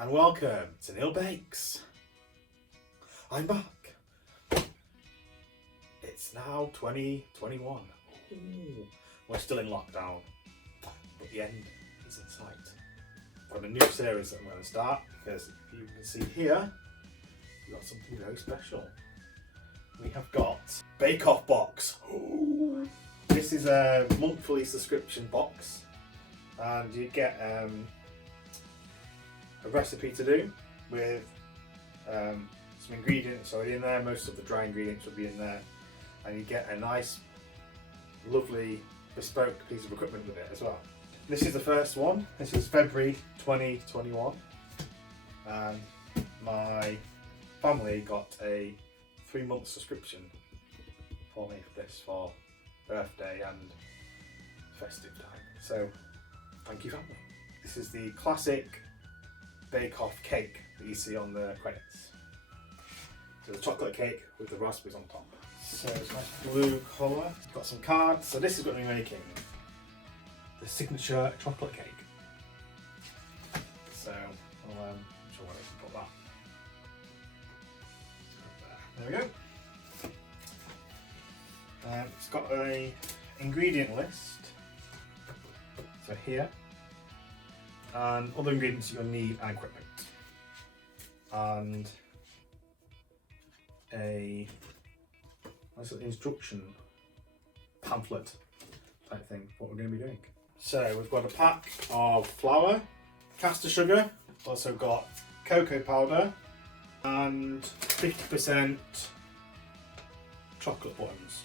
and welcome to Neil Bakes. I'm back. It's now 2021. Ooh. We're still in lockdown, but the end is in sight. I've got a new series that I'm going to start because you can see here, we've got something very special. We have got Bake Off Box. Ooh. This is a monthly subscription box, and you get a recipe to do with some ingredients already in there. Most of the dry ingredients will be in there, and you get a nice, lovely, bespoke piece of equipment with it as well. This is the first one. This is February 2021, and my family got a 3-month subscription for me for this, for birthday and festive time. So thank you, family. This is the classic Bake Off cake that you see on the credits. So the chocolate cake with the raspberries on top. So it's nice blue colour. It's got some cards. So this is what we're making. The signature chocolate cake. So I'm sure where I can put that. There we go. It's got a ingredient list. So here. And other ingredients you'll need and equipment. And a nice little instruction pamphlet type thing for what we're going to be doing. So we've got a pack of flour, caster sugar, also got cocoa powder and 50% chocolate buttons.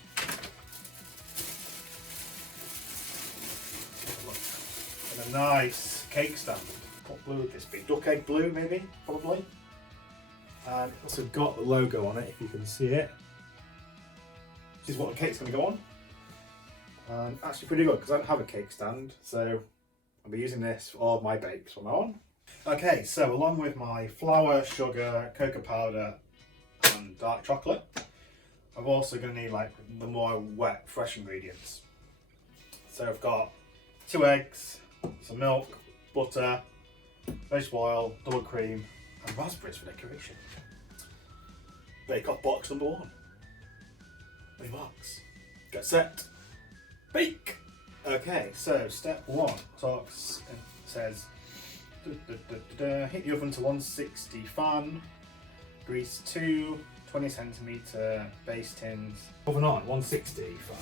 And a nice cake stand. What blue would this be? Duck egg blue maybe, probably. And it's also got the logo on it if you can see it. This is what the cake's going to go on. And actually pretty good because I don't have a cake stand, so I'll be using this for all of my bakes from now on. Okay, so along with my flour, sugar, cocoa powder and dark chocolate, I'm also going to need like the more wet, fresh ingredients. So I've got 2 eggs, some milk, butter, vegetable oil, double cream and raspberries for decoration. Bake Off box number 1. Remarks. Get set. Bake! Okay, so step 1 says hit the oven to 160 fan, grease 2 20cm base tins. Oven on 160 fan.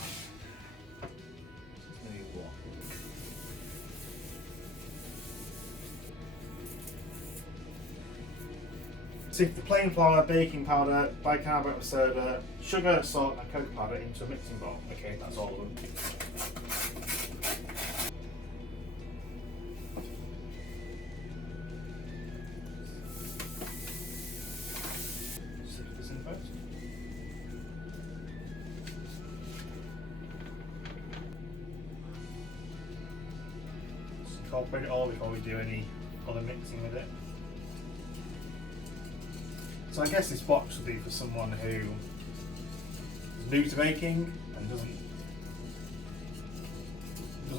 So the plain flour, baking powder, bicarbonate of soda, sugar, salt and cocoa powder into a mixing bowl. Okay, that's all of them. Sift this in first. Just incorporate it all before we do any other mixing with it. So I guess this box would be for someone who is new to baking and doesn't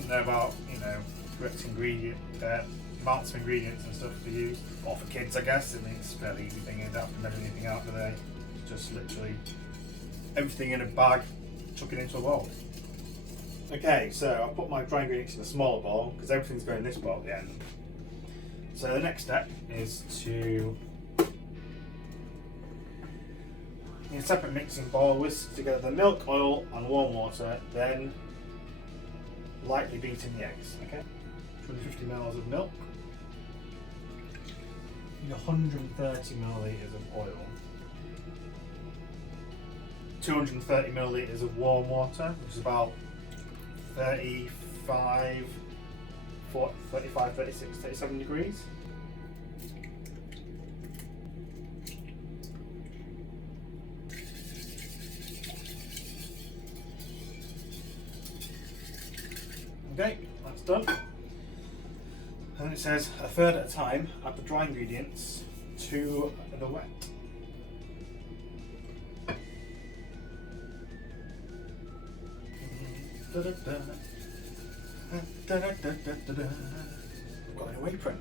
know about, correct amounts of ingredients and stuff to use. Or for kids, I guess. I mean, it's a fairly easy thing. You don't have to measure anything out today. Just literally everything in a bag, chuck it into a bowl. Okay, so I'll put my dry ingredients in a smaller bowl because everything's going in this bowl at the end. So the next step is to, in a separate mixing bowl, whisk together the milk, oil and warm water, then lightly beating the eggs. Okay, 250 ml of milk, 130 millilitres of oil, 230 millilitres of warm water, which is about 35, 36, 37 degrees. Okay, that's done. And it says a third at a time, add the dry ingredients to the wet. Got an apron.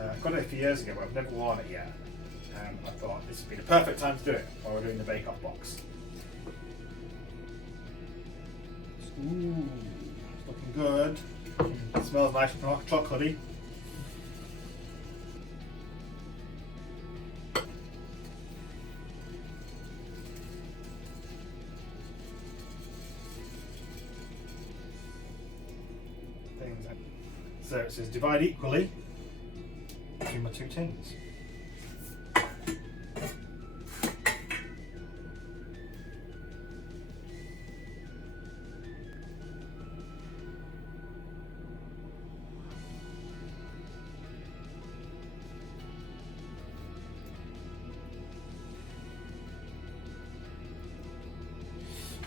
I got it a few years ago, but I've never worn it yet. I thought this would be the perfect time to do it while we're doing the bake-off box. Ooh, it's looking good. It smells nice and chocolatey. So it says divide equally between my two tins.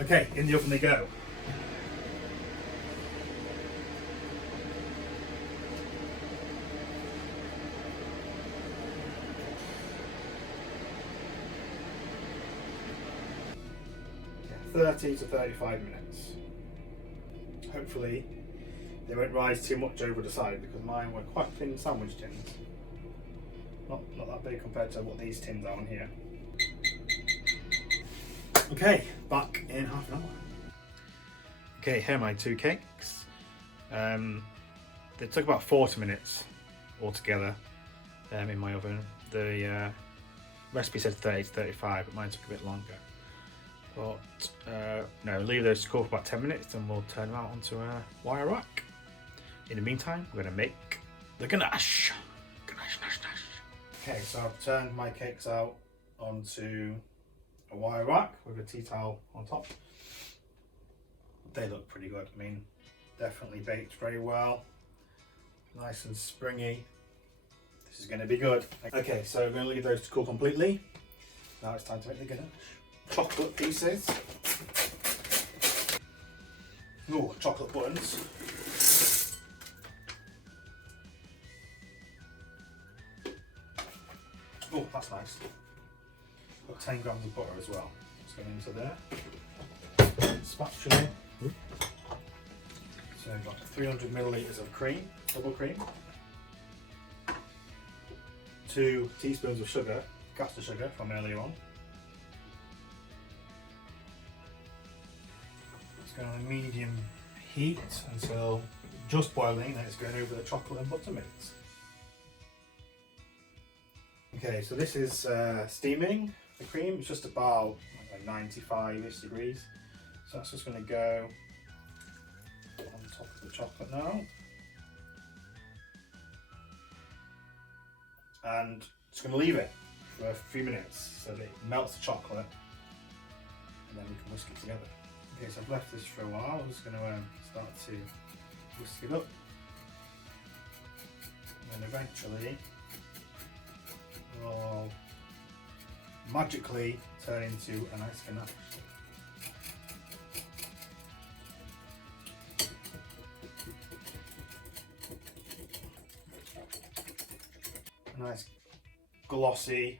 Okay, in the oven they go. Yeah, 30 to 35 minutes. Hopefully they won't rise too much over the side because mine were quite thin sandwich tins. Not that big compared to what these tins are on here. Okay, back in half an hour. Okay, here are my two cakes. They took about 40 minutes altogether in my oven. The recipe said 30 to 35, but mine took a bit longer. But no, leave those to cool for about 10 minutes and we'll turn them out onto a wire rack. In the meantime, we're going to make the ganache. Ganache, ganache, ganache. Okay, so I've turned my cakes out onto a wire rack with a tea towel on top. They look pretty good. I mean, definitely baked very well. Nice and springy. This is going to be good. Okay, so we're going to leave those to cool completely. Now it's time to make the ganache. Chocolate pieces. Ooh, chocolate buttons. Oh, that's nice. Got 10 grams of butter as well. It's going into there. Spatula. So I've got 300 millilitres of cream, double cream. 2 teaspoons of sugar, caster sugar from earlier on. It's going on medium heat until just boiling, then it's going over the chocolate and butter mix. Okay, so this is steaming the cream. It's just about 95-ish degrees. So that's just going to go on top of the chocolate now. And just going to leave it for a few minutes so that it melts the chocolate and then we can whisk it together. Okay, so I've left this for a while. I'm just going to start to whisk it up. And then eventually it will magically turn into a nice ganache. A nice glossy,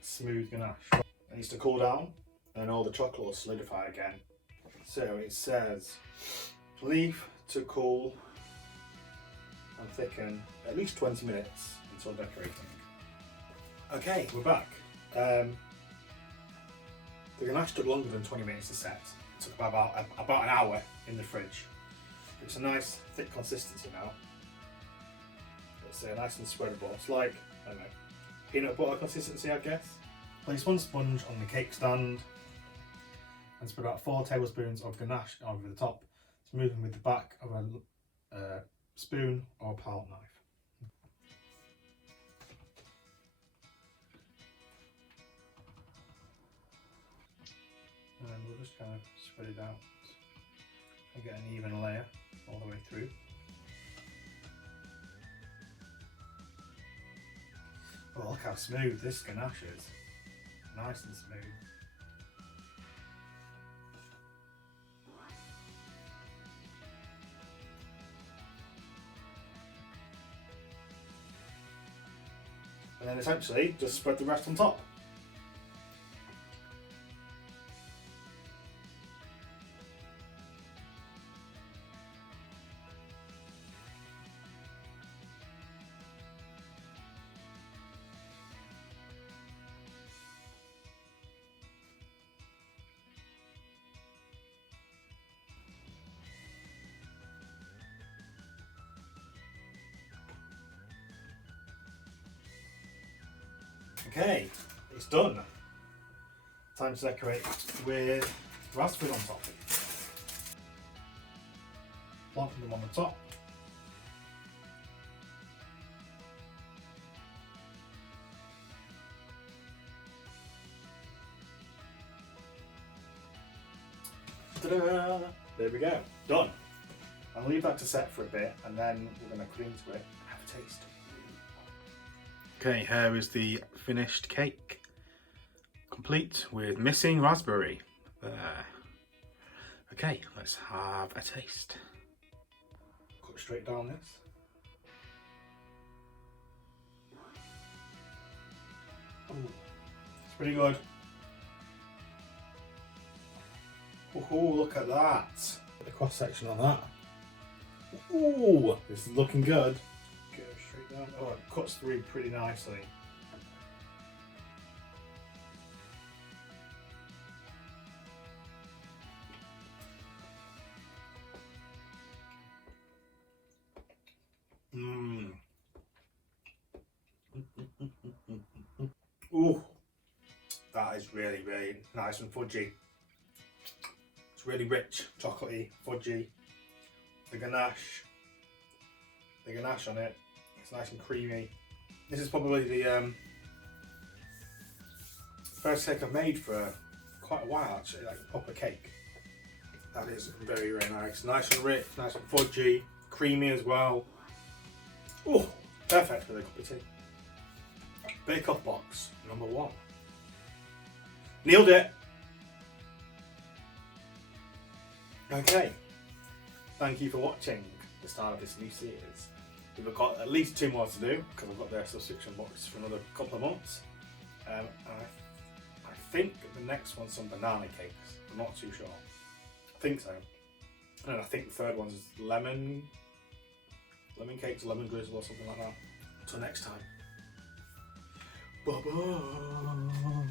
smooth ganache. It needs to cool down and all the chocolate will solidify again. So it says leave to cool and thicken at least 20 minutes until decorating. Okay, we're back. The ganache took longer than 20 minutes to set. It took about an hour in the fridge. It's a nice thick consistency now. It's nice and spreadable. It's like, I don't know, peanut butter consistency, I guess. Place one sponge on the cake stand and spread out 4 tablespoons of ganache over the top, smoothing with the back of a spoon or palette knife. And we'll just kind of spread it out and get an even layer all the way through. Oh, look how smooth this ganache is. Nice and smooth. And then essentially just spread the rest on top. Okay, it's done. Time to decorate with raspberries on top. Planting them on the top. Ta-da! There we go, done. I'll leave that to set for a bit and then we're going to put into it and have a taste. Okay, here is the finished cake. Complete with missing raspberry. There. Okay, let's have a taste. Cut straight down this. Ooh, it's pretty good. Oh, look at that. The cross section on that. Ooh, this is looking good. Go straight down. Oh, it cuts through pretty nicely. Mmm. Ooh, that is really, really nice and fudgy. It's really rich, chocolatey, fudgy. The ganache on it, it's nice and creamy. This is probably the first cake I've made for quite a while actually, like a proper cake. That is very, very nice. Nice and rich, nice and fudgy, creamy as well. Oh, perfect with a cup of tea. Bake Off box number 1. Nailed it! Okay, thank you for watching the start of this new series. We've got at least 2 more to do because I've got their subscription box for another couple of months. And I think the next one's some banana cakes. I'm not too sure. I think so. And I think the 3rd one's lemon cakes, lemon drizzle or something like that. Until next time. Bye bye.